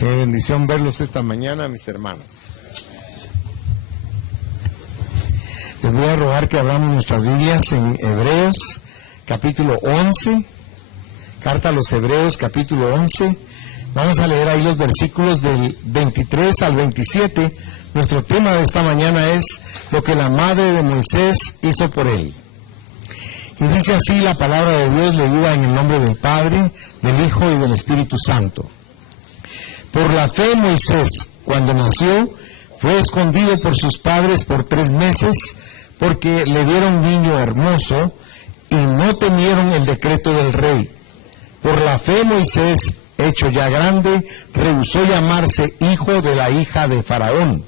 Qué bendición verlos esta mañana, mis hermanos. Les voy a rogar que abramos nuestras Biblias en Hebreos, capítulo 11. Carta a los Hebreos, capítulo 11. Vamos a leer ahí los versículos del 23 al 27. Nuestro tema de esta mañana es lo que la madre de Moisés hizo por él. Y dice así la palabra de Dios, leída en el nombre del Padre, del Hijo y del Espíritu Santo. Por la fe Moisés, cuando nació, fue escondido por sus padres por 3 meses, porque le dieron un niño hermoso y no temieron el decreto del rey. Por la fe Moisés, hecho ya grande, rehusó llamarse hijo de la hija de Faraón,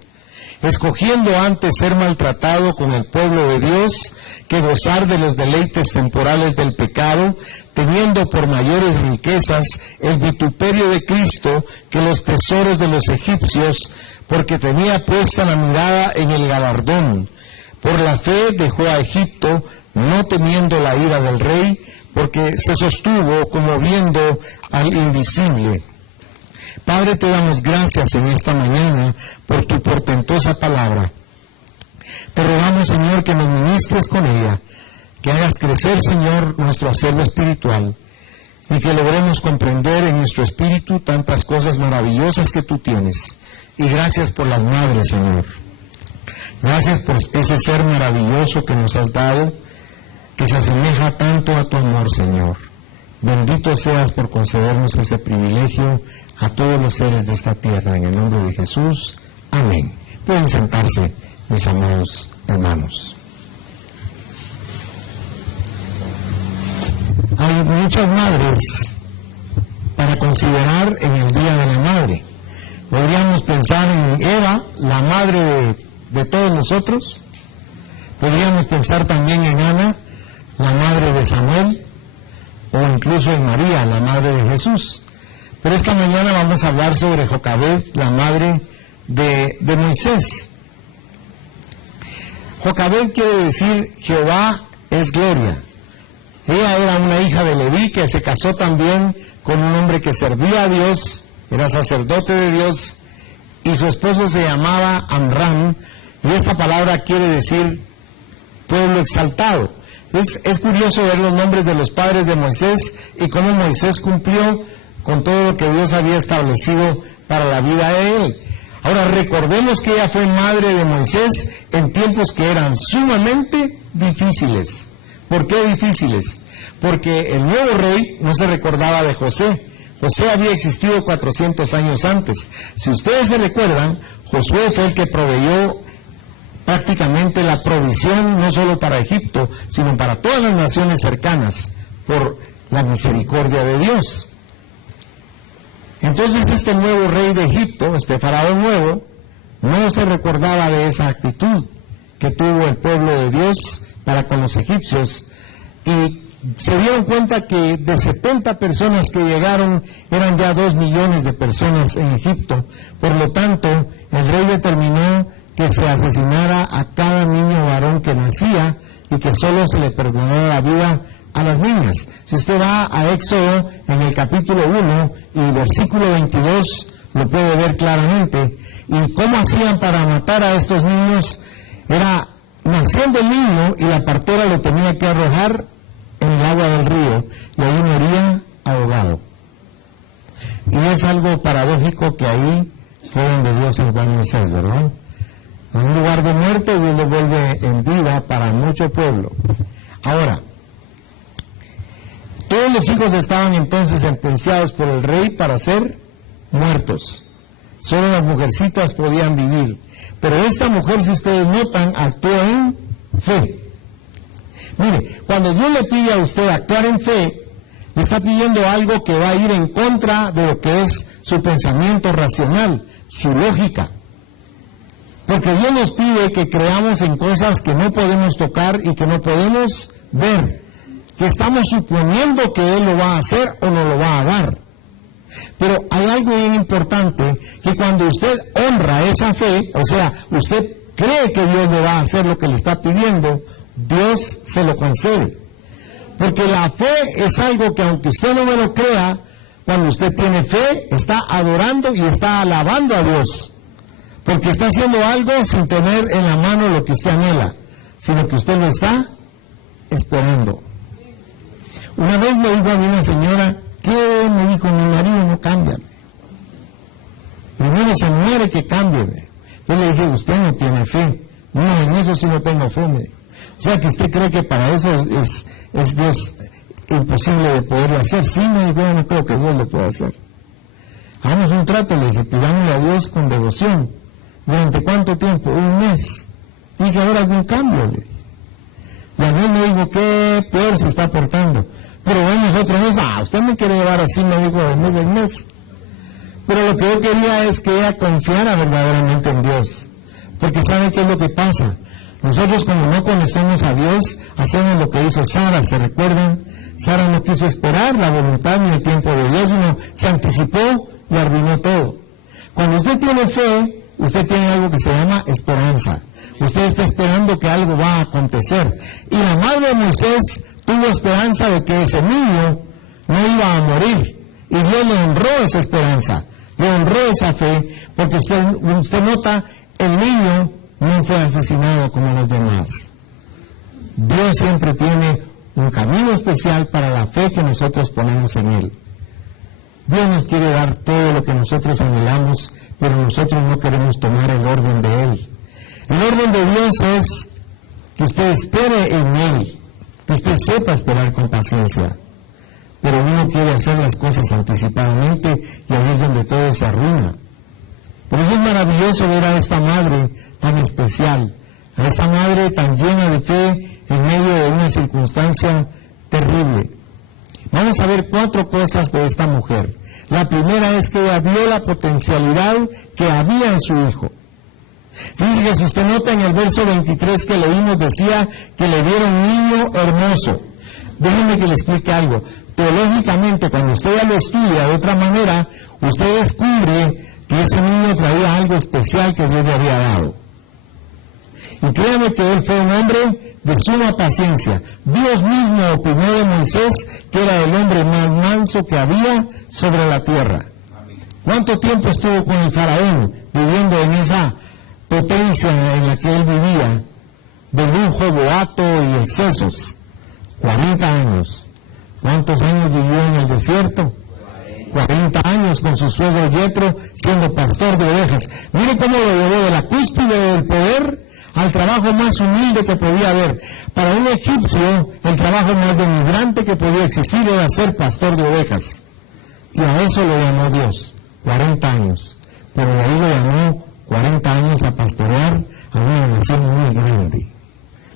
escogiendo antes ser maltratado con el pueblo de Dios que gozar de los deleites temporales del pecado, teniendo por mayores riquezas el vituperio de Cristo que los tesoros de los egipcios, porque tenía puesta la mirada en el galardón. Por la fe dejó a Egipto, no temiendo la ira del rey, porque se sostuvo como viendo al invisible. Padre, te damos gracias en esta mañana por tu portentosa palabra. Te rogamos, Señor, que nos ministres con ella, que hagas crecer, Señor, nuestro acervo espiritual y que logremos comprender en nuestro espíritu tantas cosas maravillosas que tú tienes. Y gracias por las madres, Señor. Gracias por ese ser maravilloso que nos has dado, que se asemeja tanto a tu amor, Señor. Bendito seas por concedernos ese privilegio a todos los seres de esta tierra, en el nombre de Jesús. Amén. Pueden sentarse, mis amados hermanos. Hay muchas madres para considerar en el Día de la Madre. Podríamos pensar en Eva, la madre de todos nosotros. Podríamos pensar también en Ana, la madre de Samuel, o incluso en María, la madre de Jesús. Pero esta mañana vamos a hablar sobre Jocabed, la madre de Moisés. Jocabed quiere decir Jehová es gloria. Ella era una hija de Leví que se casó también con un hombre que servía a Dios, era sacerdote de Dios, y su esposo se llamaba Amram, y esta palabra quiere decir pueblo exaltado. Es curioso ver los nombres de los padres de Moisés y cómo Moisés cumplió con todo lo que Dios había establecido para la vida de él. Ahora recordemos que ella fue madre de Moisés en tiempos que eran sumamente difíciles. ¿Por qué difíciles? Porque el nuevo rey no se recordaba de José. José había existido 400 años antes. Si ustedes se recuerdan, Josué fue el que proveyó prácticamente la provisión no solo para Egipto, sino para todas las naciones cercanas, por la misericordia de Dios. Entonces este nuevo rey de Egipto, este faraón nuevo, no se recordaba de esa actitud que tuvo el pueblo de Dios para con los egipcios, y se dieron cuenta que de 70 personas que llegaron, eran ya 2 millones de personas en Egipto. Por lo tanto, el rey determinó que se asesinara a cada niño varón que nacía y que solo se le perdonara la vida a las niñas. Si usted va a Éxodo en el capítulo 1 y versículo 22, lo puede ver claramente. Y cómo hacían para matar a estos niños, era naciendo el niño y la partera lo tenía que arrojar en el agua del río y ahí moría ahogado. Y es algo paradójico que ahí fue donde Dios salvó a Moisés, ¿verdad? En un lugar de muerte Dios lo vuelve en vida para mucho pueblo. Ahora, todos los hijos estaban entonces sentenciados por el rey para ser muertos. Solo las mujercitas podían vivir. Pero esta mujer, si ustedes notan, actuó en fe. Mire, cuando Dios le pide a usted actuar en fe, le está pidiendo algo que va a ir en contra de lo que es su pensamiento racional, su lógica. Porque Dios nos pide que creamos en cosas que no podemos tocar y que no podemos ver, que estamos suponiendo que Él lo va a hacer o no lo va a dar. Pero hay algo bien importante, que cuando usted honra esa fe, o sea, usted cree que Dios le va a hacer lo que le está pidiendo, Dios se lo concede. Porque la fe es algo que aunque usted no me lo crea, Cuando usted tiene fe, está adorando y está alabando a Dios, porque está haciendo algo sin tener en la mano lo que usted anhela, sino que usted lo está esperando. Una vez me dijo a mí una señora, ¿qué? Me dijo, mi marido no cambia. Primero se muere que cambie. Yo le dije, usted no tiene fe. No, en eso sí no tengo fe. Me dijo. O sea que usted cree que para eso es Dios imposible de poderlo hacer. Sí, me dijo, yo no creo que Dios lo pueda hacer. Hagamos un trato, le dije, pidámosle a Dios con devoción. ¿Durante cuánto tiempo? Un mes. Dije, a ver algún cambio. Le dije. Y a mí me dijo, qué peor se está portando. Pero vemos otro mes, usted me quiere llevar así, me dijo, de mes en mes. Pero lo que yo quería es que ella confiara verdaderamente en Dios. Porque ¿sabe qué es lo que pasa? Nosotros, como no conocemos a Dios, hacemos lo que hizo Sara, ¿se recuerdan? Sara no quiso esperar la voluntad ni el tiempo de Dios, sino se anticipó y arruinó todo. Cuando usted tiene fe, usted tiene algo que se llama esperanza. Usted está esperando que algo va a acontecer. Y la madre de Moisés tuvo esperanza de que ese niño no iba a morir. Y Dios le honró esa esperanza, le honró esa fe, porque usted nota, el niño no fue asesinado como los demás. Dios siempre tiene un camino especial para la fe que nosotros ponemos en Él. Dios nos quiere dar todo lo que nosotros anhelamos, pero nosotros no queremos tomar el orden de Él. El orden de Dios es que usted espere en Él, que usted sepa esperar con paciencia. Pero uno quiere hacer las cosas anticipadamente y ahí es donde todo se arruina. Por eso es maravilloso ver a esta madre tan especial, a esta madre tan llena de fe en medio de una circunstancia terrible. Vamos a ver 4 cosas de esta mujer. La primera es que ella vio la potencialidad que había en su hijo. Fíjense que si usted nota en el verso 23 que leímos, decía que le dieron un niño hermoso. Déjenme que le explique algo. Teológicamente, cuando usted ya lo estudia de otra manera, usted descubre que ese niño traía algo especial que Dios le había dado. Y créame que él fue un hombre de suma paciencia. Dios mismo opinó de Moisés que era el hombre más manso que había sobre la tierra. ¿Cuánto tiempo estuvo con el faraón viviendo en esa potencia en la que él vivía, de lujo, boato y excesos? 40 años. ¿Cuántos años vivió en el desierto? 40 años con su suegro Yetro siendo pastor de ovejas. Mire cómo lo llevó de la cúspide del poder al trabajo más humilde que podía haber. Para un egipcio, el trabajo más denigrante que podía existir era ser pastor de ovejas. Y a eso lo llamó Dios, 40 años. Pero de ahí lo llamó 40 años a pastorear a una nación muy grande.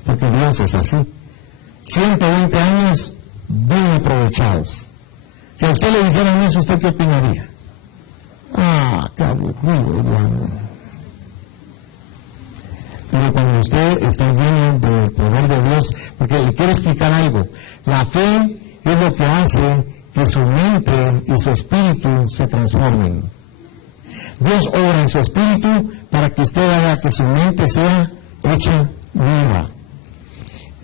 Porque Dios es así. 120 años bien aprovechados. Si a usted le dijeran eso, ¿usted qué opinaría? Qué aburrido, hermano. Pero cuando usted está lleno del poder de Dios, porque le quiero explicar algo, la fe es lo que hace que su mente y su espíritu se transformen. Dios obra en su espíritu para que usted haga que su mente sea hecha nueva.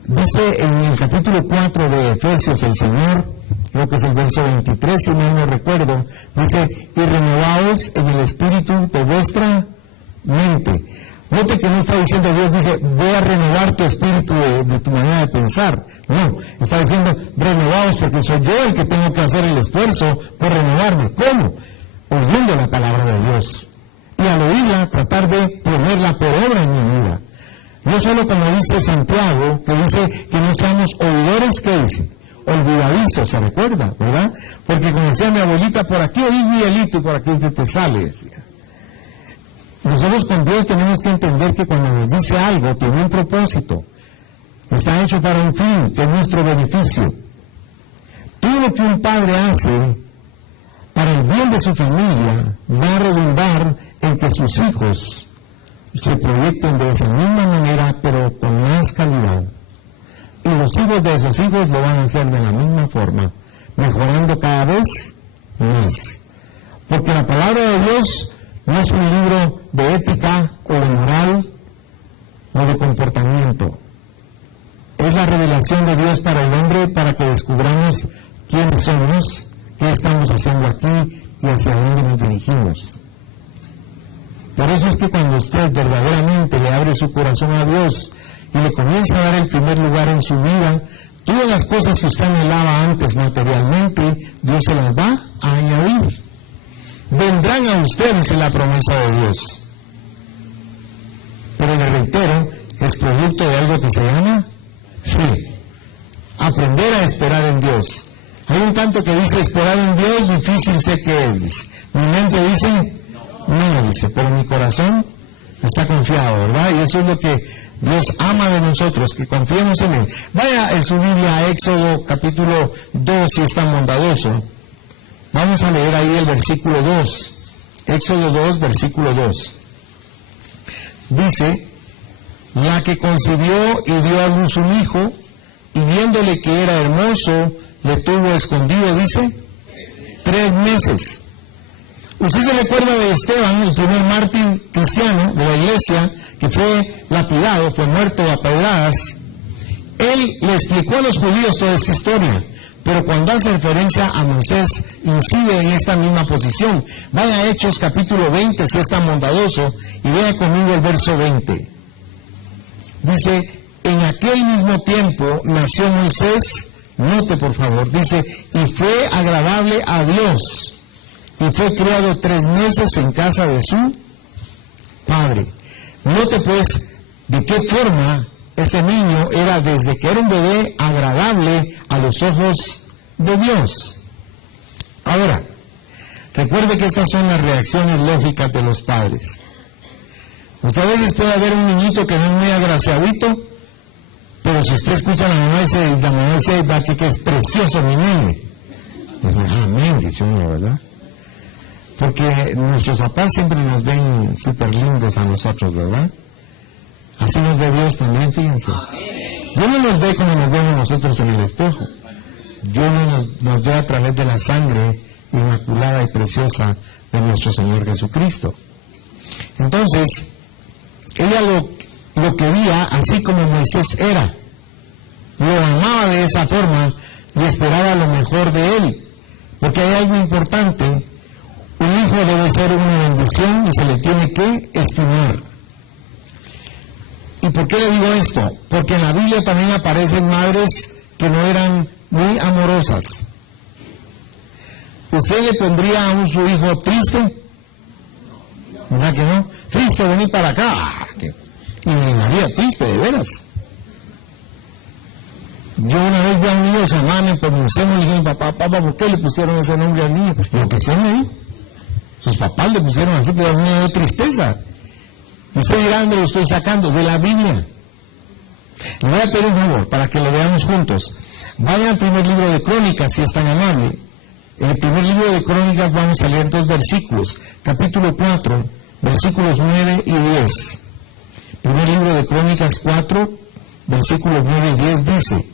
Dice en el capítulo 4 de Efesios el Señor, creo que es el verso 23, si mal no recuerdo, dice, y renovaos en el espíritu de vuestra mente. Note que no está diciendo Dios, dice, voy a renovar tu espíritu de tu manera de pensar. No, está diciendo, renovaos porque soy yo el que tengo que hacer el esfuerzo por renovarme. ¿Cómo? Oyendo la palabra de Dios. Y al oírla, tratar de ponerla por obra en mi vida. No solo como dice Santiago, que dice que no seamos oidores, ¿qué dice? Olvidadizos, ¿se recuerda? ¿Verdad? Porque como decía mi abuelita, por aquí oís Miguelito y por aquí te sale, decía. Nosotros con Dios tenemos que entender que cuando nos dice algo, tiene un propósito. Está hecho para un fin, que es nuestro beneficio. Todo lo que un padre hace para el bien de su familia va a redundar en que sus hijos se proyecten de esa misma manera, pero con más calidad. Y los hijos de esos hijos lo van a hacer de la misma forma, mejorando cada vez más. Porque la palabra de Dios no es un libro de ética o de moral o de comportamiento. Es la revelación de Dios para el hombre, para que descubramos quiénes somos, qué estamos haciendo aquí y hacia dónde nos dirigimos. Por eso es que cuando usted verdaderamente le abre su corazón a Dios y le comienza a dar el primer lugar en su vida, todas las cosas que usted anhelaba antes materialmente, Dios se las va a añadir. Vendrán a usted, dice la promesa de Dios. Pero le reitero, es producto de algo que se llama fe. Aprender a esperar en Dios. Hay un canto que dice, esperar en Dios, difícil sé que es. Mi mente dice, no, dice, pero mi corazón está confiado, ¿verdad? Y eso es lo que Dios ama de nosotros, que confiemos en Él. Vaya en su Biblia a Éxodo capítulo 2, si es tan bondadoso. Vamos a leer ahí el versículo 2. Éxodo 2, versículo 2. Dice, la que concibió y dio a luz un hijo, y viéndole que era hermoso, le tuvo escondido, dice, 3 meses. ¿Usted se recuerda de Esteban, el primer mártir cristiano de la iglesia, que fue lapidado, fue muerto a pedradas? Él le explicó a los judíos toda esta historia, pero cuando hace referencia a Moisés, incide en esta misma posición. Vaya a Hechos capítulo 20, si es tan bondadoso, y vea conmigo el verso 20. Dice, en aquel mismo tiempo nació Moisés, note por favor, dice, y fue agradable a Dios, y fue criado 3 meses en casa de su padre. Note pues de qué forma este niño era, desde que era un bebé, agradable a los ojos de Dios. Ahora, recuerde que estas son las reacciones lógicas de los padres. Usted a veces puede ver un niñito que no es muy agraciadito, pero si usted escucha a la mamá dice, va que es precioso mi niño. Dice, amén, dice uno, ¿verdad? Porque nuestros papás siempre nos ven súper lindos a nosotros, ¿verdad? Así nos ve Dios también, fíjense. Dios no nos ve como nos vemos nosotros en el espejo. Dios nos ve a través de la sangre inmaculada y preciosa de nuestro Señor Jesucristo. Entonces, ella lo quería así como Moisés era. Lo amaba de esa forma y esperaba lo mejor de él. Porque hay algo importante. Un hijo debe ser una bendición y se le tiene que estimar. ¿Y por qué le digo esto? Porque en la Biblia también aparecen madres que no eran muy amorosas. ¿Usted le pondría a su hijo triste? ¿Verdad que no? Triste, vení para acá. Y me daría triste, de veras. Yo una vez vi a un niño de semana en Pemuceno y dije, papá, ¿por qué le pusieron ese nombre al niño? Lo que se me dijo. Sus papás le pusieron así, pero a mí me dio tristeza. Y usted dirá, ¿dónde lo estoy sacando? De la Biblia. Le voy a pedir un favor para que lo veamos juntos. Vaya al primer libro de Crónicas, si es tan amable. En el primer libro de Crónicas vamos a leer 2 versículos. Capítulo 4, versículos 9 y 10. Primer libro de Crónicas 4, versículos 9 y 10 dice: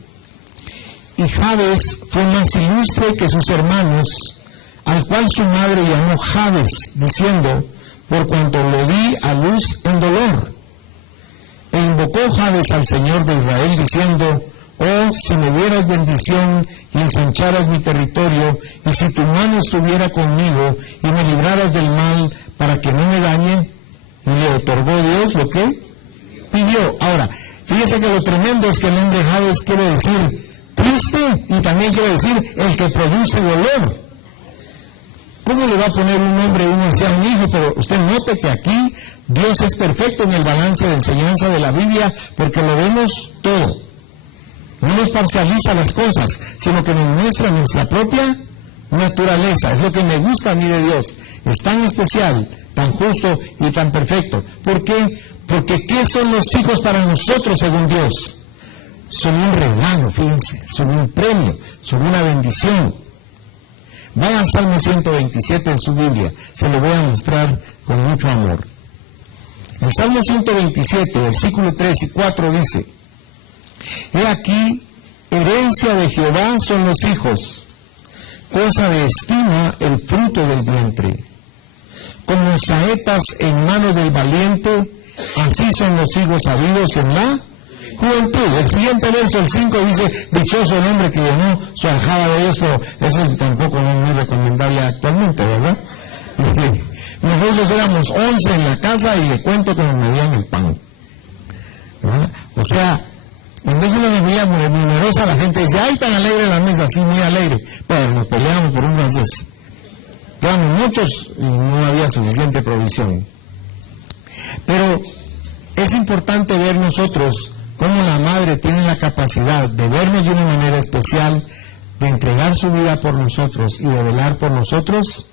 Y Jabes fue más ilustre que sus hermanos, al cual su madre llamó Jabes, diciendo, por cuanto lo di a luz en dolor. E invocó Jabes al Señor de Israel, diciendo, oh, si me dieras bendición y ensancharas mi territorio, y si tu mano estuviera conmigo y me libraras del mal para que no me dañe. Y le otorgó Dios lo que pidió. Ahora, fíjese que lo tremendo es que el nombre Jabes quiere decir triste y también quiere decir el que produce dolor. ¿Cómo le va a poner un nombre uno hacia un hijo? Pero usted note que aquí Dios es perfecto en el balance de enseñanza de la Biblia, porque lo vemos todo. No nos parcializa las cosas, sino que nos muestra nuestra propia naturaleza. Es lo que me gusta a mí de Dios. Es tan especial, tan justo y tan perfecto. ¿Por qué? Porque ¿qué son los hijos para nosotros según Dios? Son un regalo, fíjense, son un premio, son una bendición. Vaya al Salmo 127 en su Biblia, se lo voy a mostrar con mucho amor. El Salmo 127, versículo 3 y 4 dice: He aquí, herencia de Jehová son los hijos, cosa de estima el fruto del vientre. Como saetas en mano del valiente, así son los hijos habidos en la juventud. El siguiente verso, el 5, dice, dichoso el hombre que llenó su aljaba de ellos, pero eso tampoco no es muy recomendable actualmente, ¿verdad? Nosotros éramos 11 en la casa y le cuento que nos medían el pan, ¿verdad? O sea, cuando es una familia muy numerosa, la gente dice, ¡ay, tan alegre la mesa! Sí, muy alegre, pero nos peleamos por un francés. Éramos muchos y no había suficiente provisión. Pero es importante ver nosotros cómo la madre tiene la capacidad de vernos de una manera especial, de entregar su vida por nosotros y de velar por nosotros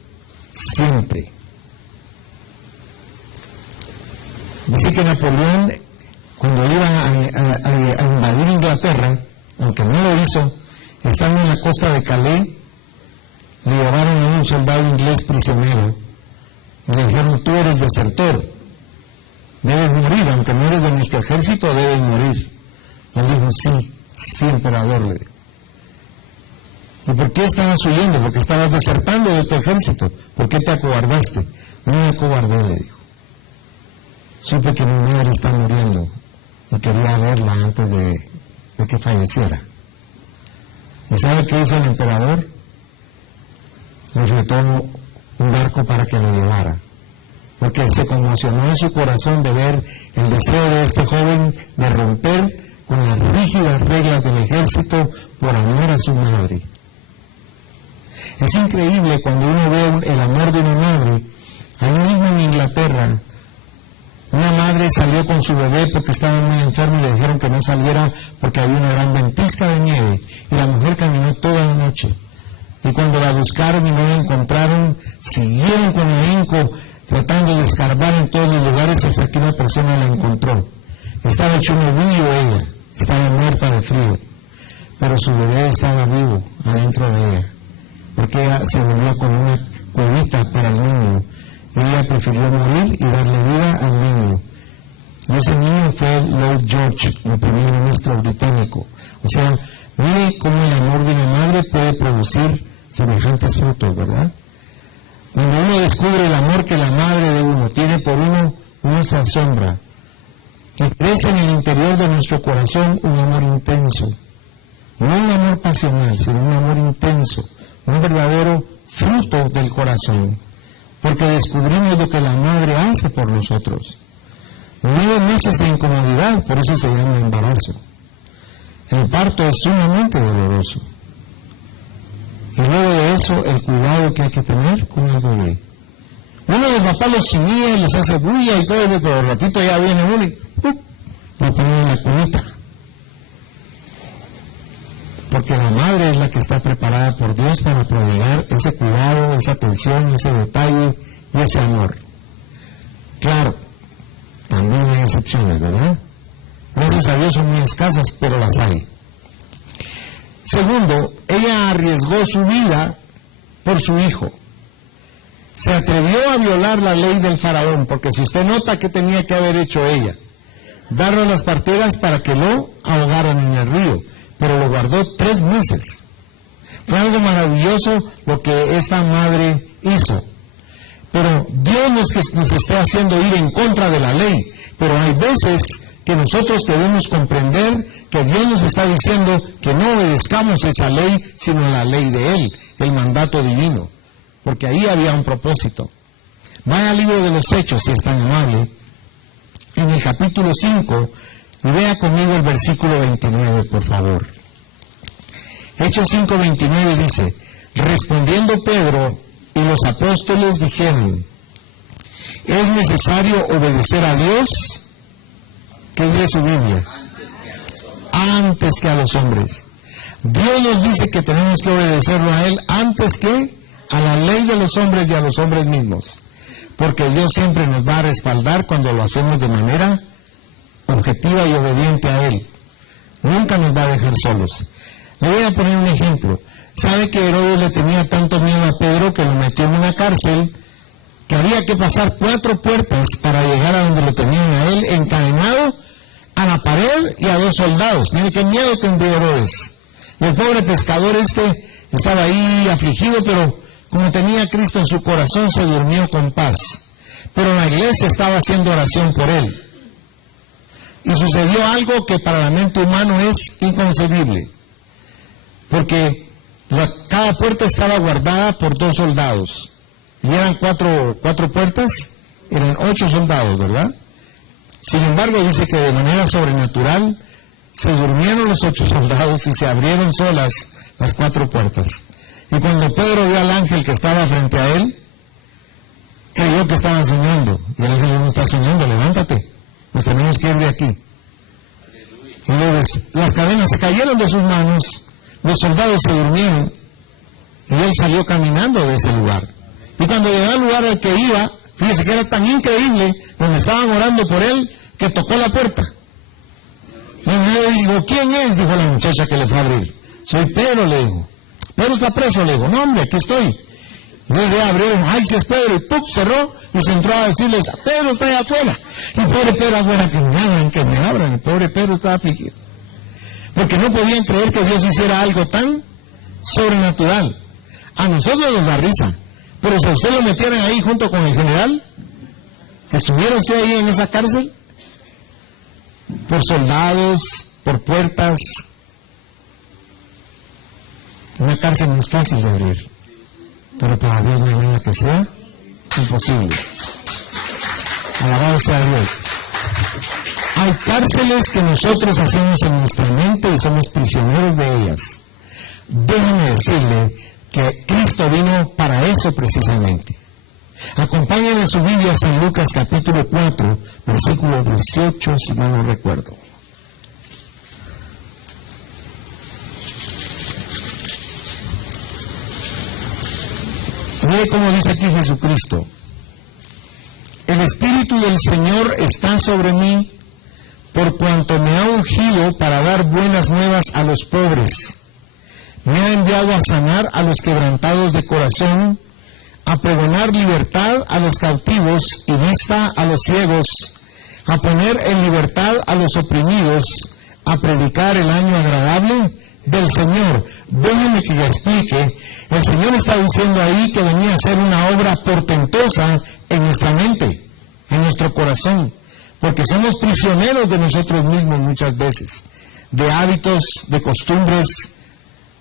siempre. Dice que Napoleón, cuando iba a invadir Inglaterra, aunque no lo hizo, estando en la costa de Calais, le llevaron a un soldado inglés prisionero y le dijeron, tú eres desertor, debes morir, aunque no eres de nuestro ejército, debes morir. Y él dijo, sí, emperador, le dijo. ¿Y por qué estabas huyendo? Porque estabas desertando de tu ejército. ¿Por qué te acobardaste? No me acobardé, le dijo. Supe que mi madre está muriendo y quería verla antes de que falleciera. ¿Y sabe qué hizo el emperador? Le retó un barco para que lo llevara, porque se conmocionó en su corazón de ver el deseo de este joven de romper con las rígidas reglas del ejército por amor a su madre. Es increíble cuando uno ve el amor de una madre. Ahí mismo en Inglaterra, una madre salió con su bebé porque estaba muy enfermo y le dijeron que no saliera porque había una gran ventisca de nieve, y la mujer caminó toda la noche. Y cuando la buscaron y no la encontraron, siguieron con ahínco tratando de escarbar en todos los lugares hasta que una persona la encontró. Estaba hecho un ovillo ella, estaba muerta de frío, pero su bebé estaba vivo adentro de ella, porque ella se volvió con una cuevita para el niño. Ella prefirió morir y darle vida al niño. Y ese niño fue Lloyd George, el primer ministro británico. O sea, mire cómo el amor de una madre puede producir semejantes frutos, ¿verdad? Cuando uno descubre el amor que la madre de uno tiene por uno se asombra. Que crece en el interior de nuestro corazón un amor intenso. No un amor pasional, sino un amor intenso. Un verdadero fruto del corazón. Porque descubrimos lo que la madre hace por nosotros. 9 meses de incomodidad, por eso se llama embarazo. El parto es sumamente doloroso. Y luego de eso, el cuidado que hay que tener con el bebé. Uno de los papás los chimía y les hace bulla y todo, pero al ratito ya viene uno y lo pone en la cunita. Porque la madre es la que está preparada por Dios para prodigar ese cuidado, esa atención, ese detalle y ese amor. Claro, también hay excepciones, ¿verdad? Gracias a Dios son muy escasas, pero las hay. Segundo, ella arriesgó su vida por su hijo. Se atrevió a violar la ley del faraón, porque si usted nota que tenía que haber hecho ella, darlo a las parteras para que lo ahogaran en el río, pero lo guardó 3 meses. Fue algo maravilloso lo que esta madre hizo. Pero Dios nos está haciendo ir en contra de la ley, pero hay veces que nosotros debemos comprender que Dios nos está diciendo que no obedezcamos esa ley, sino la ley de Él, el mandato divino, porque ahí había un propósito. Vaya al libro de los Hechos, si es tan amable, en el capítulo 5, y vea conmigo el versículo 29, por favor. Hechos 5:29 dice, respondiendo Pedro y los apóstoles dijeron, ¿es necesario obedecer a Dios? ¿Qué dice su Biblia? Antes que a los hombres. Dios nos dice que tenemos que obedecerlo a Él antes que a la ley de los hombres y a los hombres mismos. Porque Dios siempre nos va a respaldar cuando lo hacemos de manera objetiva y obediente a Él. Nunca nos va a dejar solos. Le voy a poner un ejemplo. ¿Sabe que Herodes le tenía tanto miedo a Pedro que lo metió en una cárcel, que había que pasar 4 puertas para llegar a donde lo tenían a él, encadenado a la pared y a 2 soldados? Mire qué miedo tendría Herodes. Y el pobre pescador estaba ahí afligido, pero como tenía a Cristo en su corazón, se durmió con paz. Pero la iglesia estaba haciendo oración por él. Y sucedió algo que para la mente humana es inconcebible, porque cada puerta estaba guardada por 2 soldados, y eran cuatro puertas, eran 8 soldados, ¿verdad? Sin embargo, dice que de manera sobrenatural se durmieron los 8 soldados y se abrieron solas las 4 puertas. Y cuando Pedro vio al ángel que estaba frente a él, creyó que estaba soñando. Y el ángel no está soñando, levántate, nos tenemos que ir de aquí. Y las cadenas se cayeron de sus manos, los soldados se durmieron, y él salió caminando de ese lugar. Y cuando llegó al lugar al que iba, fíjese que era tan increíble, donde estaban orando por él, que tocó la puerta. Y le digo, ¿quién es? Dijo la muchacha que le fue a abrir. Soy Pedro, le dijo. Pedro está preso, le digo. No, hombre, aquí estoy. Y desde abrió, ay, si es Pedro, y ¡pum!, cerró, y se entró a decirles, Pedro está allá afuera. Y pobre Pedro afuera, que me abran. Y pobre Pedro estaba afligido. Porque no podían creer que Dios hiciera algo tan sobrenatural. A nosotros nos da risa. Pero si a usted lo metieran ahí junto con el general, que estuviera usted ahí en esa cárcel, por soldados, por puertas, una cárcel no es fácil de abrir, pero para Dios no hay nada que sea imposible. Alabado sea Dios. Hay cárceles que nosotros hacemos en nuestra mente y somos prisioneros de ellas. Déjeme decirle que Cristo vino para eso precisamente. Acompáñenme su Biblia a San Lucas capítulo 4, versículo 18, si mal no recuerdo. Mire cómo dice aquí Jesucristo. El Espíritu del Señor está sobre mí, por cuanto me ha ungido para dar buenas nuevas a los pobres. Me ha enviado a sanar a los quebrantados de corazón, a pregonar libertad a los cautivos y vista a los ciegos, a poner en libertad a los oprimidos, a predicar el año agradable del Señor. Déjenme que le explique. El Señor está diciendo ahí que venía a hacer una obra portentosa en nuestra mente, en nuestro corazón, porque somos prisioneros de nosotros mismos muchas veces, de hábitos, de costumbres,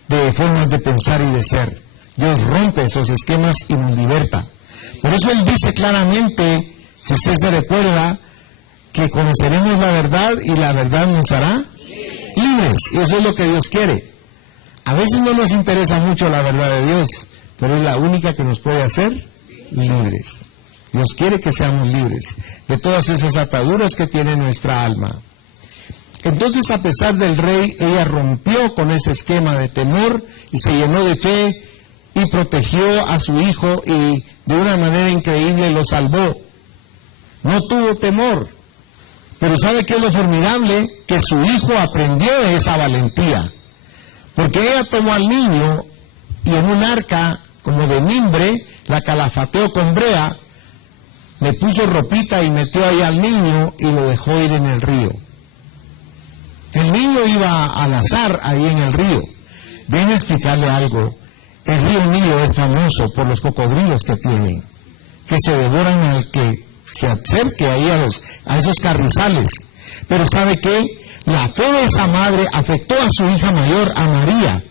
de formas de pensar y de ser. Dios rompe esos esquemas y nos liberta. Por eso Él dice claramente, si usted se recuerda, que conoceremos la verdad y la verdad nos hará libres. Y eso es lo que Dios quiere. A veces no nos interesa mucho la verdad de Dios, pero es la única que nos puede hacer libres. Dios quiere que seamos libres de todas esas ataduras que tiene nuestra alma. Entonces, a pesar del rey, ella rompió con ese esquema de temor y se llenó de fe y protegió a su hijo y de una manera increíble lo salvó. No tuvo temor. Pero ¿sabe qué es lo formidable? Que su hijo aprendió de esa valentía. Porque ella tomó al niño y en un arca como de mimbre, la calafateó con brea, le puso ropita y metió ahí al niño y lo dejó ir en el río. El niño iba al azar ahí en el río. Déjeme explicarle algo. El río Nilo es famoso por los cocodrilos que tiene, que se devoran al que se acerque ahí a esos carrizales. Pero ¿sabe qué? La fe de esa madre afectó a su hija mayor, a María.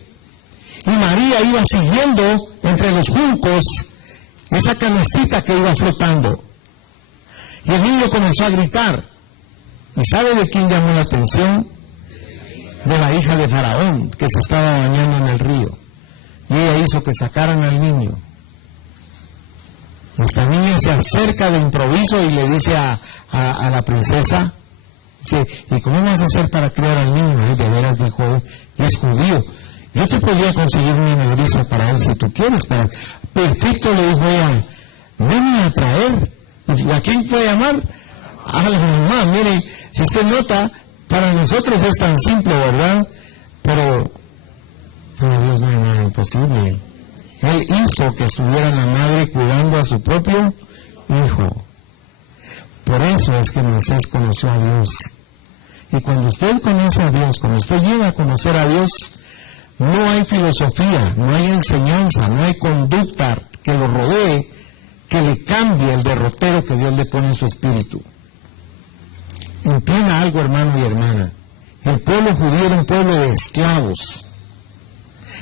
Y María iba siguiendo entre los juncos esa canastita que iba flotando. Y el niño comenzó a gritar. ¿Y sabe de quién llamó la atención? De la hija de Faraón, que se estaba bañando en el río. Y ella hizo que sacaran al niño. Esta niña se acerca de improviso y le dice a la princesa, dice, ¿y cómo vas a hacer para criar al niño? Y de veras dijo, es judío. Yo te podría conseguir una nodriza para él si tú quieres. Perfecto, le dijo ella, venme a traer. ¿A quién fue a llamar? A la mamá. Mire, si usted nota, para nosotros es tan simple, ¿verdad? Pero para Dios no hay nada imposible. Él hizo que estuviera la madre cuidando a su propio hijo. Por eso es que Moisés conoció a Dios. Y cuando usted conoce a Dios, cuando usted llega a conocer a Dios, no hay filosofía, no hay enseñanza, no hay conducta que lo rodee, que le cambie el derrotero que Dios le pone en su espíritu. entienda algo, hermano y hermana. El pueblo judío era un pueblo de esclavos.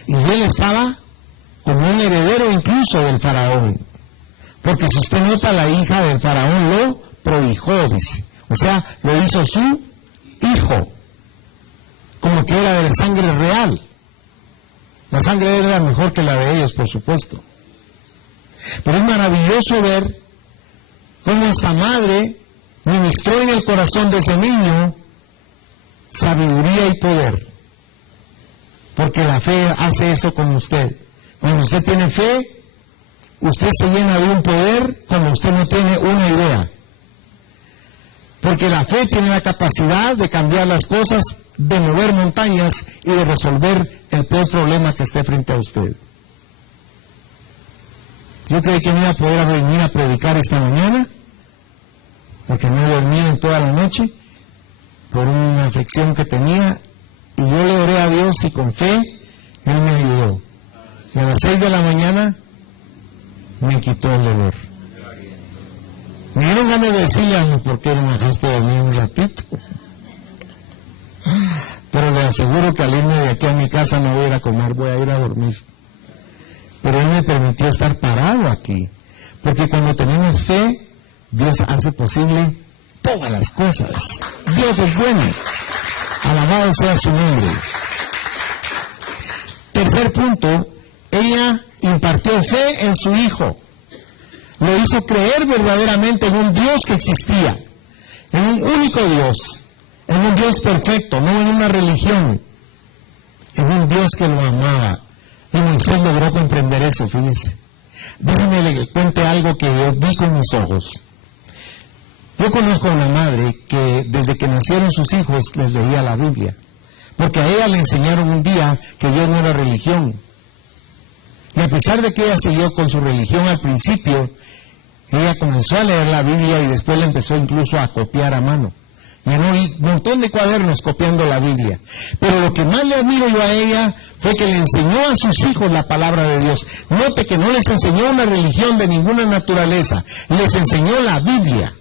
Y él estaba como un heredero incluso del faraón. Porque si usted nota, la hija del faraón lo prohijó, dice. O sea, lo hizo su hijo. Como que era de la sangre real. La sangre de él era mejor que la de ellos, por supuesto. Pero es maravilloso ver cómo esta madre ministró en el corazón de ese niño sabiduría y poder. Porque la fe hace eso con usted. Cuando usted tiene fe, usted se llena de un poder como usted no tiene una idea. Porque la fe tiene la capacidad de cambiar las cosas, de mover montañas y de resolver el peor problema que esté frente a usted. Yo creí que no iba a poder venir a predicar esta mañana, porque no he dormido en toda la noche por una afección que tenía, y yo le oré a Dios y con fe Él me ayudó. Y a las 6 de la mañana me quitó el dolor. Me dieron ganas de decirle a mí, ¿por qué no me dejaste dormir un ratito? Pero le aseguro que al irme de aquí a mi casa no voy a ir a comer, voy a ir a dormir. Pero Él me permitió estar parado aquí, porque cuando tenemos fe, Dios hace posible todas las cosas. Dios es bueno. Alabado sea su nombre. Tercer punto, ella impartió fe en su hijo. Lo hizo creer verdaderamente en un Dios que existía, en un único Dios, en un Dios perfecto, no en una religión, en un Dios que lo amaba. Y Moisés logró comprender eso, fíjese. Déjenme que cuente algo que yo vi con mis ojos. Yo conozco a una madre que desde que nacieron sus hijos les leía la Biblia, porque a ella le enseñaron un día que Dios no era religión. Y a pesar de que ella siguió con su religión al principio, ella comenzó a leer la Biblia y después le empezó incluso a copiar a mano. Llenó un montón de cuadernos copiando la Biblia. Pero lo que más le admiro yo a ella fue que le enseñó a sus hijos la palabra de Dios. Note que no les enseñó una religión de ninguna naturaleza, les enseñó la Biblia.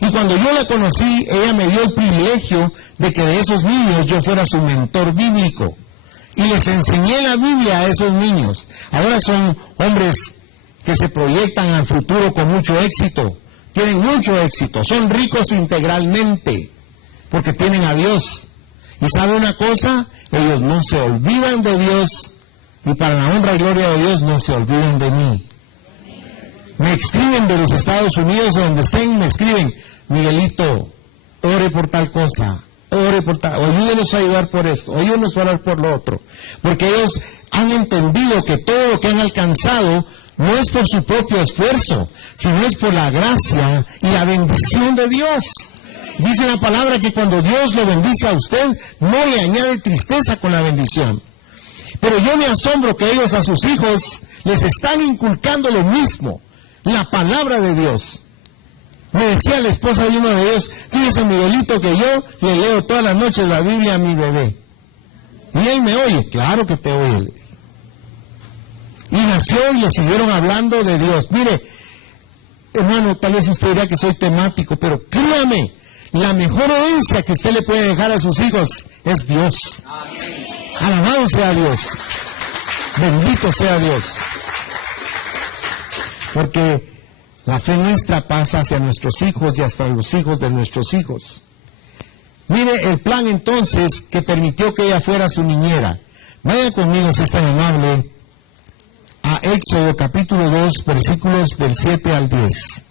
Y cuando yo la conocí, ella me dio el privilegio de que de esos niños yo fuera su mentor bíblico. Y les enseñé la Biblia a esos niños. Ahora son hombres que se proyectan al futuro con mucho éxito. Tienen mucho éxito. Son ricos integralmente porque tienen a Dios. Y ¿sabe una cosa? Ellos no se olvidan de Dios. Y para la honra y gloria de Dios no se olvidan de mí. Me escriben de los Estados Unidos, o donde estén, me escriben: Miguelito, ore por tal cosa, ore por tal, o ayúdenos a ayudar por esto, o ayúdenos a orar por lo otro. Porque ellos han entendido que todo lo que han alcanzado no es por su propio esfuerzo, sino es por la gracia y la bendición de Dios. Dice la palabra que cuando Dios lo bendice a usted, no le añade tristeza con la bendición. Pero yo me asombro que ellos a sus hijos les están inculcando lo mismo, la palabra de Dios. Me decía la esposa de uno de ellos: fíjese, Miguelito, que yo le leo todas las noches la Biblia a mi bebé. Y él me oye. Claro que te oye. Y nació y le siguieron hablando de Dios. Mire, hermano, tal vez usted dirá que soy temático, pero créame, la mejor herencia que usted le puede dejar a sus hijos es Dios. Amén. Alabado sea Dios. Bendito sea Dios. Porque la fe nuestra pasa hacia nuestros hijos y hasta los hijos de nuestros hijos. Mire el plan entonces que permitió que ella fuera su niñera. Vaya conmigo, si es tan amable, a Éxodo capítulo 2, versículos del 7 al 10.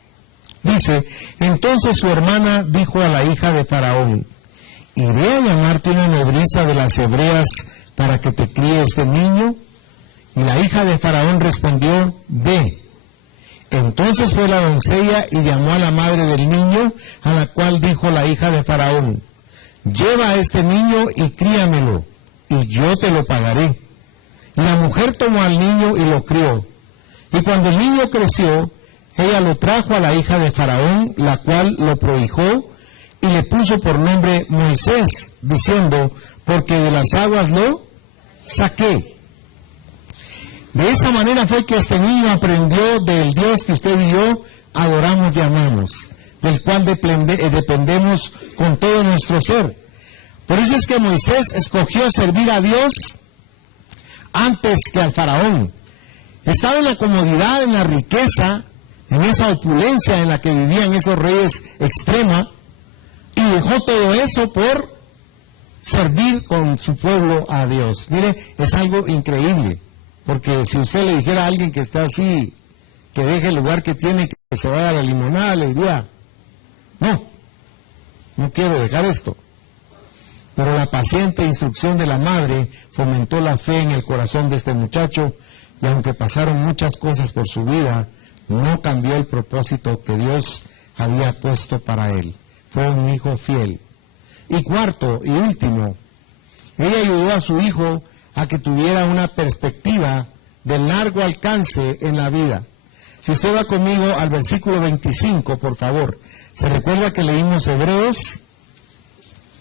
Dice: entonces su hermana dijo a la hija de Faraón: ¿iré a llamarte una nodriza de las hebreas para que te críe este niño? Y la hija de Faraón respondió: ve. Entonces fue la doncella y llamó a la madre del niño, a la cual dijo la hija de Faraón: lleva a este niño y críamelo, y yo te lo pagaré. Y la mujer tomó al niño y lo crió. Y cuando el niño creció, ella lo trajo a la hija de Faraón, la cual lo prohijó, y le puso por nombre Moisés, diciendo: porque de las aguas lo saqué. De esa manera fue que este niño aprendió del Dios que usted y yo adoramos y amamos. del cual dependemos con todo nuestro ser. Por eso es que Moisés escogió servir a Dios antes que al faraón. Estaba en la comodidad, en la riqueza, en esa opulencia en la que vivían esos reyes extrema, y dejó todo eso por servir con su pueblo a Dios. Mire, es algo increíble, porque si usted le dijera a alguien que está así, que deje el lugar que tiene, que se vaya a la limonada, le diría, no quiero dejar esto. Pero la paciente instrucción de la madre fomentó la fe en el corazón de este muchacho, y aunque pasaron muchas cosas por su vida, no cambió el propósito que Dios había puesto para él. Fue un hijo fiel. Y cuarto y último, ella ayudó a su hijo a que tuviera una perspectiva de largo alcance en la vida. Si usted va conmigo al versículo 25, por favor. ¿Se recuerda que leímos Hebreos?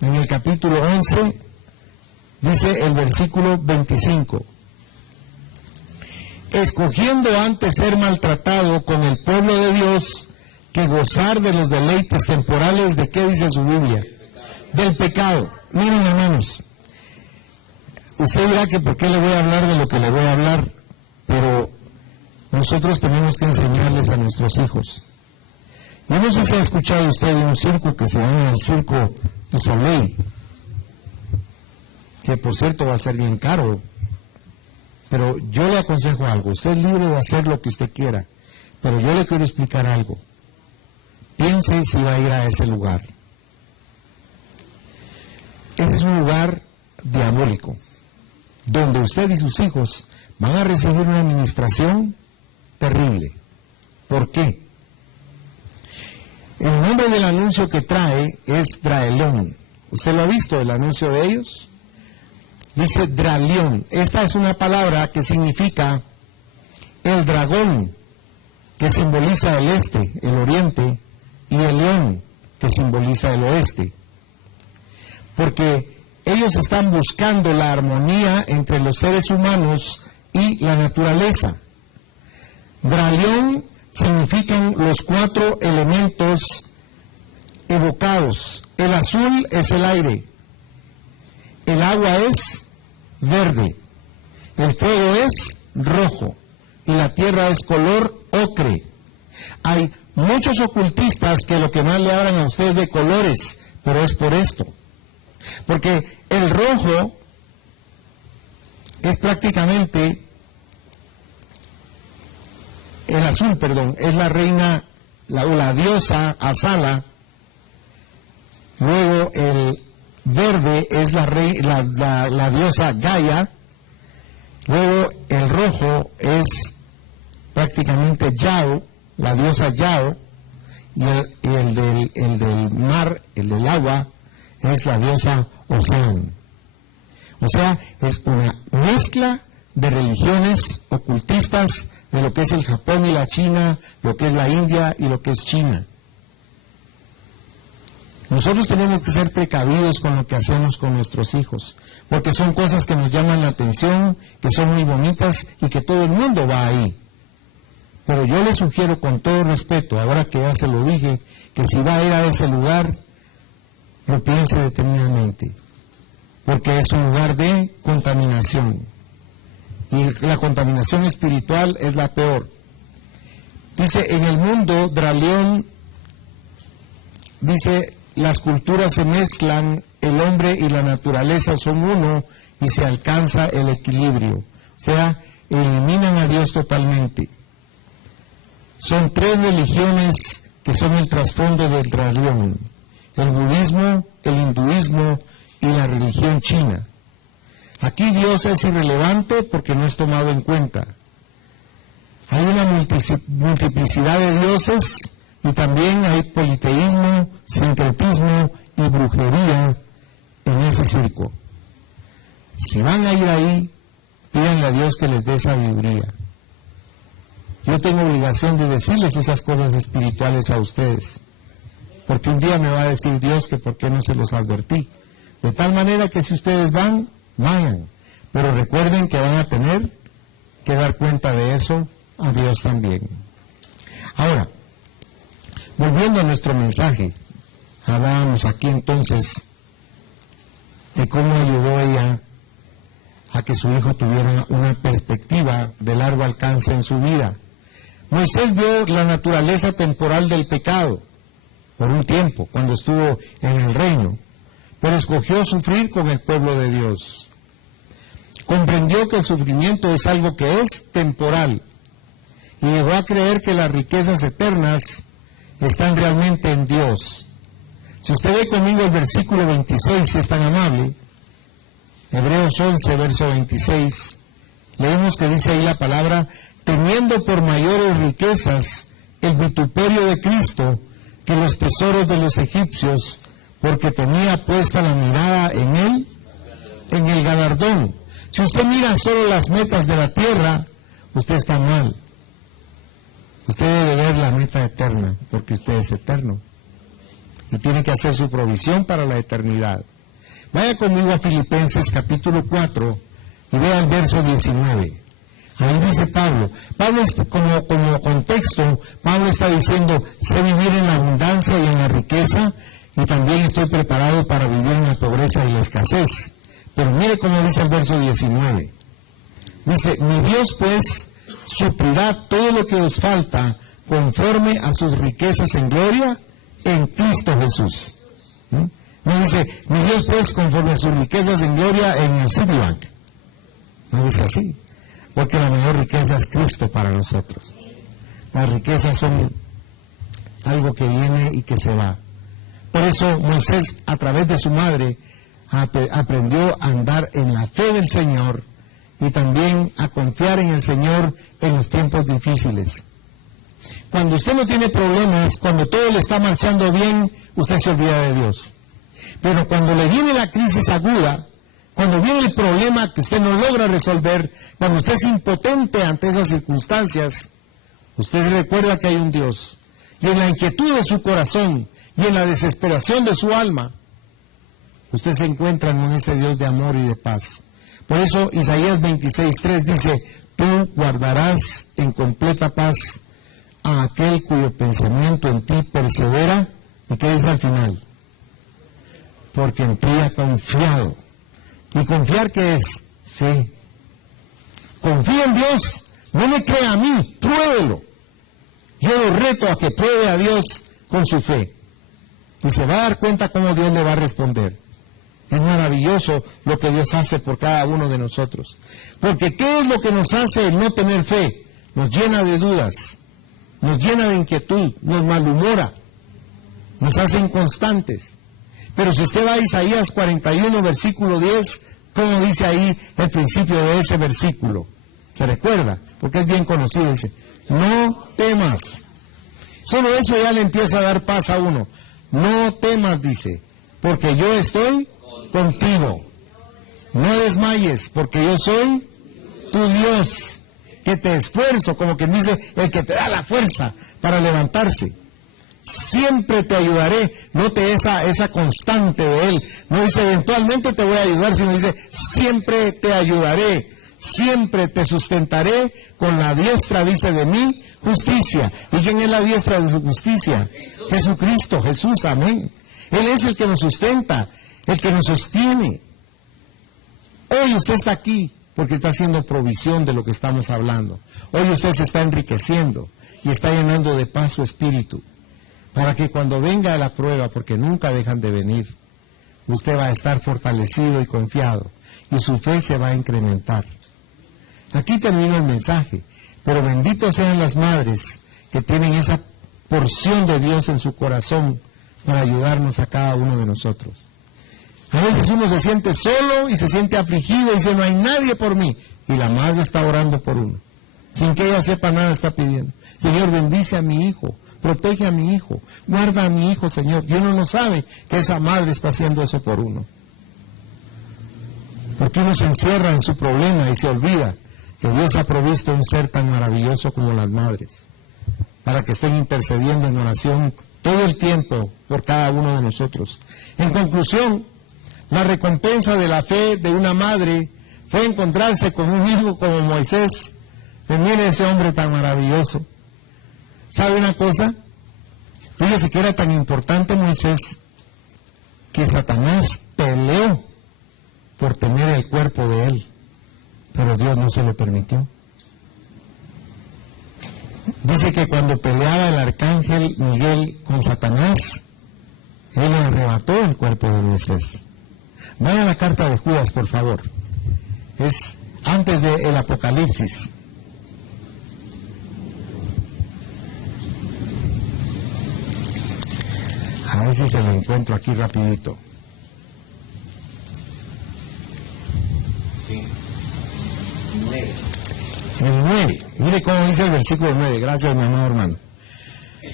En el capítulo 11, dice el versículo 25. Escogiendo antes ser maltratado con el pueblo de Dios que gozar de los deleites temporales, ¿de qué dice su Biblia? Del pecado. Miren, hermanos, usted dirá que por qué le voy a hablar de lo que le voy a hablar, pero nosotros tenemos que enseñarles a nuestros hijos. Yo no sé si ha escuchado usted de un circo que se llama el Circo du Soleil, que por cierto va a ser bien caro, pero yo le aconsejo algo. Usted es libre de hacer lo que usted quiera, pero yo le quiero explicar algo. Piense si va a ir a ese lugar. Ese es un lugar diabólico, donde usted y sus hijos van a recibir una administración terrible. ¿Por qué? El nombre del anuncio que trae es Draelón. ¿Usted lo ha visto, el anuncio de ellos? Dice Dralión. Esta es una palabra que significa el dragón, que simboliza el este, el oriente, y el león, que simboliza el oeste. Porque ellos están buscando la armonía entre los seres humanos y la naturaleza. Dralión significan los 4 elementos evocados. El azul es el aire, el agua es verde, el fuego es rojo y la tierra es color ocre. Hay muchos ocultistas que lo que más le hablan a ustedes de colores, pero es por esto. Porque el rojo es prácticamente, el azul, perdón, es la reina, la diosa Asala. Luego el verde es la diosa Gaia. Luego el rojo es prácticamente Yao, la diosa Yao. Y el del mar, el del agua, es la diosa Ocean. O sea, es una mezcla de religiones ocultistas de lo que es el Japón y la China, lo que es la India y lo que es China. Nosotros tenemos que ser precavidos con lo que hacemos con nuestros hijos, porque son cosas que nos llaman la atención, que son muy bonitas y que todo el mundo va ahí. Pero yo le sugiero con todo respeto, ahora que ya se lo dije, que si va a ir a ese lugar, lo piense detenidamente, porque es un lugar de contaminación. Y la contaminación espiritual es la peor. Dice, en el mundo, Dralión, dice, las culturas se mezclan, el hombre y la naturaleza son uno y se alcanza el equilibrio. O sea, eliminan a Dios totalmente. Son 3 religiones que son el trasfondo del Dralión: el budismo, el hinduismo y la religión china. Aquí Dios es irrelevante porque no es tomado en cuenta. Hay una multiplicidad de dioses y también hay politeísmo, sincretismo y brujería en ese circo. Si van a ir ahí, pídanle a Dios que les dé sabiduría. Yo tengo obligación de decirles esas cosas espirituales a ustedes, porque un día me va a decir Dios que por qué no se los advertí. De tal manera que si ustedes van, vayan, pero recuerden que van a tener que dar cuenta de eso a Dios también. Ahora, Volviendo a nuestro mensaje, hablábamos aquí entonces de cómo ayudó ella a que su hijo tuviera una perspectiva de largo alcance en su vida. Moisés vio la naturaleza temporal del pecado por un tiempo, cuando estuvo en el reino, pero escogió sufrir con el pueblo de Dios. Comprendió que el sufrimiento es algo que es temporal y llegó a creer que las riquezas eternas están realmente en Dios. Si usted ve conmigo el versículo 26, si es tan amable, Hebreos 11, verso 26, leemos que dice ahí la palabra: teniendo por mayores riquezas el vituperio de Cristo que los tesoros de los egipcios, porque tenía puesta la mirada en él, en el galardón. Si usted mira solo las metas de la tierra, usted está mal. Usted debe ver la meta eterna, porque usted es eterno y tiene que hacer su provisión para la eternidad. Vaya conmigo a Filipenses capítulo 4 y vea el verso 19. Ahí dice Pablo, como contexto, Pablo está diciendo: sé vivir en la abundancia y en la riqueza, y también estoy preparado para vivir en la pobreza y la escasez. Pero mire cómo dice el verso 19. Dice: mi Dios pues suplirá todo lo que os falta conforme a sus riquezas en gloria en Cristo Jesús. No dice: mi Dios pues conforme a sus riquezas en gloria en el Citibank. No dice así, porque la mayor riqueza es Cristo para nosotros. Las riquezas son algo que viene y que se va. Por eso Moisés, a través de su madre, aprendió a andar en la fe del Señor y también a confiar en el Señor en los tiempos difíciles. Cuando usted no tiene problemas, cuando todo le está marchando bien, usted se olvida de Dios. Pero cuando le viene la crisis aguda, cuando viene el problema que usted no logra resolver, cuando usted es impotente ante esas circunstancias, usted recuerda que hay un Dios. Y en la inquietud de su corazón y en la desesperación de su alma, usted se encuentra en ese Dios de amor y de paz. Por eso Isaías 26:3 dice: tú guardarás en completa paz a aquel cuyo pensamiento en ti persevera. ¿Y qué dice al final? Porque en ti ha confiado. ¿Y confiar qué es? Fe. Confía en Dios, no me crea a mí, pruébelo. Yo lo reto a que pruebe a Dios con su fe. Y se va a dar cuenta cómo Dios le va a responder. Es maravilloso lo que Dios hace por cada uno de nosotros. Porque ¿qué es lo que nos hace el no tener fe? Nos llena de dudas, nos llena de inquietud, nos malhumora, nos hace inconstantes. Pero si usted va a Isaías 41, versículo 10, ¿cómo dice ahí el principio de ese versículo? ¿Se recuerda? Porque es bien conocido, dice: no temas. Solo eso ya le empieza a dar paz a uno. No temas, dice, porque yo estoy contigo. No desmayes, porque yo soy tu Dios, que te esfuerzo, como quien dice, el que te da la fuerza para levantarse. Siempre te ayudaré. Note esa constante de él. No dice eventualmente te voy a ayudar, sino dice siempre te ayudaré. Siempre te sustentaré con la diestra, dice, de mi justicia. ¿Y quién es la diestra de su justicia? Jesucristo, Jesús, amén. Él es el que nos sustenta, el que nos sostiene. Hoy usted está aquí porque está haciendo provisión de lo que estamos hablando. Hoy usted se está enriqueciendo y está llenando de paz su espíritu, para que cuando venga la prueba, porque nunca dejan de venir, usted va a estar fortalecido y confiado, y su fe se va a incrementar. Aquí termina el mensaje, pero benditos sean las madres que tienen esa porción de Dios en su corazón para ayudarnos a cada uno de nosotros. A veces uno se siente solo y se siente afligido y dice: no hay nadie por mí, y la madre está orando por uno, sin que ella sepa nada, está pidiendo: Señor, bendice a mi hijo, protege a mi hijo, guarda a mi hijo, Señor. Y uno no sabe que esa madre está haciendo eso por uno. Porque uno se encierra en su problema y se olvida que Dios ha provisto un ser tan maravilloso como las madres, para que estén intercediendo en oración todo el tiempo por cada uno de nosotros. En conclusión, la recompensa de la fe de una madre fue encontrarse con un hijo como Moisés. Mire ese hombre tan maravilloso. ¿Sabe una cosa? Fíjese que era tan importante Moisés que Satanás peleó por tener el cuerpo de él, pero Dios no se lo permitió. Dice que cuando peleaba el arcángel Miguel con Satanás, él le arrebató el cuerpo de Moisés. Vaya a la carta de Judas, por favor. Es antes del Apocalipsis. A ver si se lo encuentro aquí rapidito. Sí. 9. El 9, mire cómo dice el versículo 9, gracias mi amado hermano.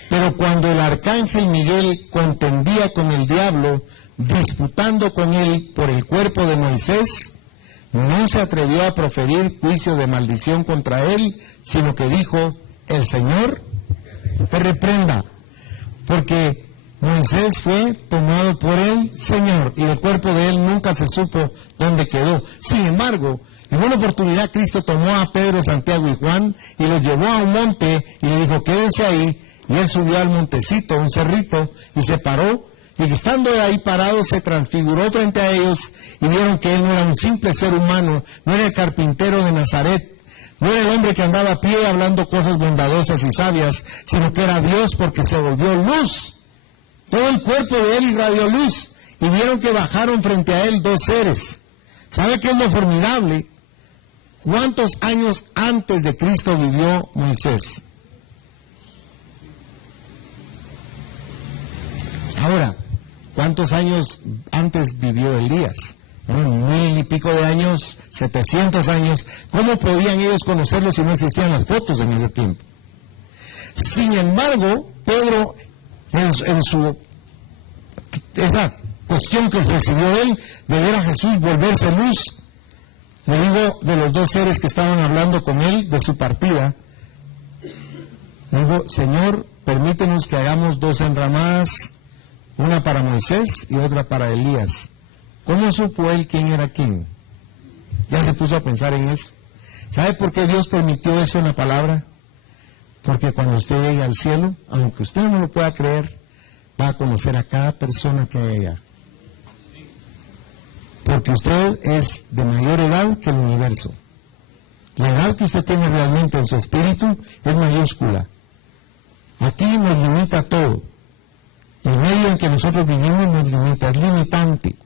Pero cuando el arcángel Miguel contendía con el diablo, disputando con él por el cuerpo de Moisés, no se atrevió a proferir juicio de maldición contra él, sino que dijo, el Señor te reprenda, porque Moisés fue tomado por el Señor y el cuerpo de él nunca se supo dónde quedó. Sin embargo, en una oportunidad Cristo tomó a Pedro, Santiago y Juan y los llevó a un monte y le dijo, quédense ahí. Y él subió al montecito, un cerrito, y se paró. Y estando ahí parado, se transfiguró frente a ellos y vieron que él no era un simple ser humano, no era el carpintero de Nazaret, no era el hombre que andaba a pie hablando cosas bondadosas y sabias, sino que era Dios porque se volvió luz. Todo el cuerpo de él irradió luz y vieron que bajaron frente a él dos seres. ¿Sabe qué es lo formidable? ¿Cuántos años antes de Cristo vivió Moisés? Ahora, ¿cuántos años antes vivió Elías? 1000 y pico de años, 700 años. ¿Cómo podían ellos conocerlo si no existían las fotos en ese tiempo? Sin embargo, Pedro, en su esa cuestión que recibió él de ver a Jesús volverse luz, le digo de los dos seres que estaban hablando con él de su partida, le digo, Señor, permítenos que hagamos dos enramadas, una para Moisés y otra para Elías. ¿Cómo supo él quién era quién? Ya se puso a pensar en eso. ¿Sabe por qué Dios permitió eso en la palabra? Porque cuando usted llegue al cielo, aunque usted no lo pueda creer, va a conocer a cada persona que hay allá. Porque usted es de mayor edad que el universo. La edad que usted tiene realmente en su espíritu es mayúscula. Aquí nos limita todo. El medio en que nosotros vivimos nos limita, es limitante.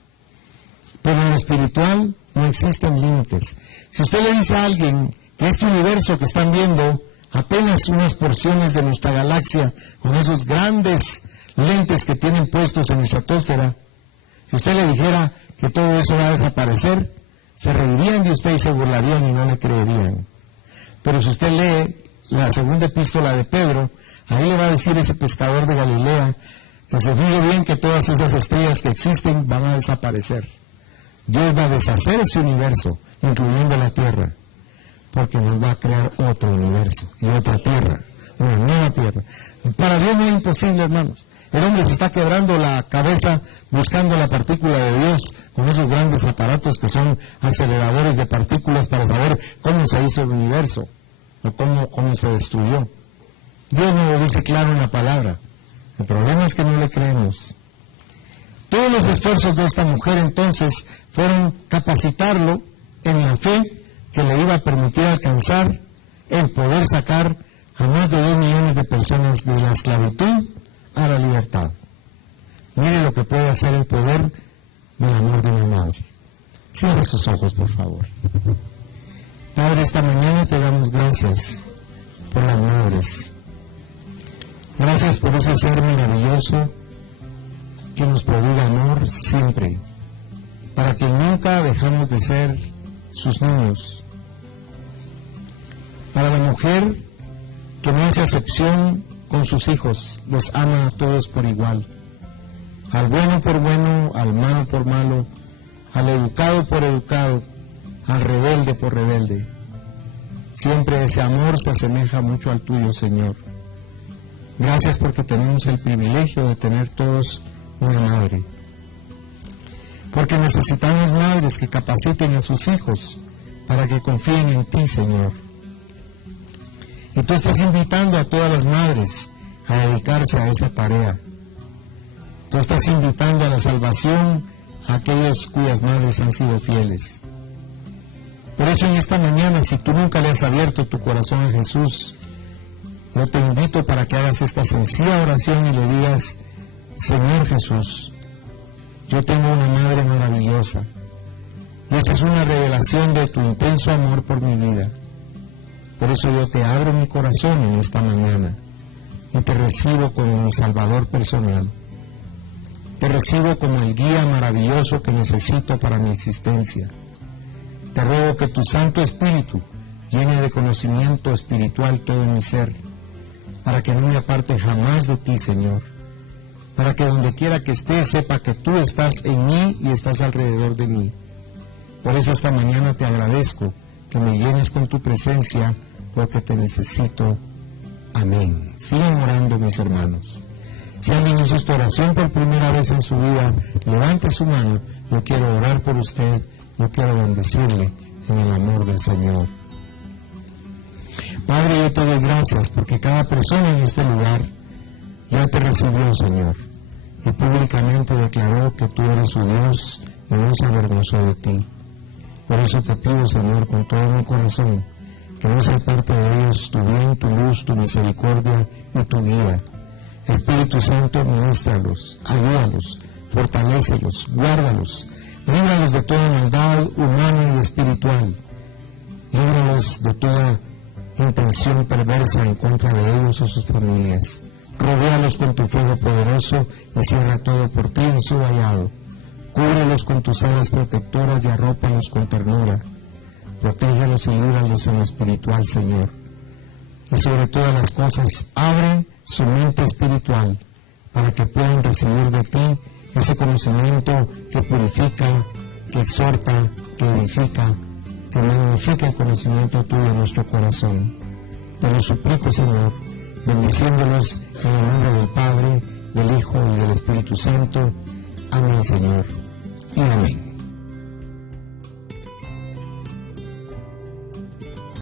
Pero en lo espiritual no existen límites. Si usted le dice a alguien que este universo que están viendo, apenas unas porciones de nuestra galaxia, con esos grandes lentes que tienen puestos en nuestra atmósfera, si usted le dijera que todo eso va a desaparecer, se reirían de usted y se burlarían y no le creerían. Pero si usted lee la segunda epístola de Pedro, ahí le va a decir ese pescador de Galilea que se fije bien que todas esas estrellas que existen van a desaparecer. Dios va a deshacer ese universo, incluyendo la Tierra, porque nos va a crear otro universo y otra Tierra, una nueva Tierra. Para Dios no es imposible, hermanos. El hombre se está quebrando la cabeza buscando la partícula de Dios con esos grandes aparatos que son aceleradores de partículas para saber cómo se hizo el universo o cómo se destruyó. Dios no lo dice claro en la palabra. El problema es que no le creemos. Todos los esfuerzos de esta mujer entonces fueron capacitarlo en la fe que le iba a permitir alcanzar el poder sacar a más de 2 millones de personas de la esclavitud a la libertad. Mire lo que puede hacer el poder del amor de una madre. Cierre sus ojos, por favor. Padre, esta mañana te damos gracias por las madres. Gracias por ese ser maravilloso que nos prodiga amor siempre, para que nunca dejamos de ser sus niños. Para la mujer que no hace acepción con sus hijos, los ama a todos por igual. Al bueno por bueno, al malo por malo, al educado por educado, al rebelde por rebelde. Siempre ese amor se asemeja mucho al tuyo, Señor. Gracias porque tenemos el privilegio de tener todos una madre. Porque necesitamos madres que capaciten a sus hijos para que confíen en ti, Señor. Y tú estás invitando a todas las madres a dedicarse a esa tarea. Tú estás invitando a la salvación a aquellos cuyas madres han sido fieles. Por eso en esta mañana, si tú nunca le has abierto tu corazón a Jesús, yo te invito para que hagas esta sencilla oración y le digas: Señor Jesús, yo tengo una madre maravillosa, y esa es una revelación de tu intenso amor por mi vida. Por eso yo te abro mi corazón en esta mañana y te recibo como mi Salvador personal. Te recibo como el guía maravilloso que necesito para mi existencia. Te ruego que tu Santo Espíritu llene de conocimiento espiritual todo mi ser, para que no me aparte jamás de ti, Señor. Para que donde quiera que esté sepa que tú estás en mí y estás alrededor de mí. Por eso esta mañana te agradezco que me llenes con tu presencia, porque te necesito. Amén. Sigan orando, mis hermanos. Si alguien hizo esta oración por primera vez en su vida, levante su mano. Yo quiero orar por usted, yo quiero bendecirle en el amor del Señor. Padre, yo te doy gracias porque cada persona en este lugar ya te recibió, Señor, y públicamente declaró que tú eres su Dios y no se avergonzó de ti. Por eso te pido, Señor, con todo mi corazón, que no sea parte de ellos tu bien, tu luz, tu misericordia y tu guía. Espíritu Santo, ministralos, ayúdalos, fortalécelos, guárdalos, líbralos de toda maldad humana y espiritual, líbralos de toda intención perversa en contra de ellos o sus familias. Rodéalos con tu fuego poderoso y cierra todo por ti en su vallado. Cúbrelos con tus alas protectoras y arrópalos con ternura. Protégelos y líbralos en lo espiritual, Señor. Y sobre todas las cosas, abre su mente espiritual para que puedan recibir de ti ese conocimiento que purifica, que exhorta, que edifica, que magnifica el conocimiento tuyo en nuestro corazón. Te lo suplico, Señor, bendiciéndolos en el nombre del Padre, del Hijo y del Espíritu Santo. Amén, Señor, y amén.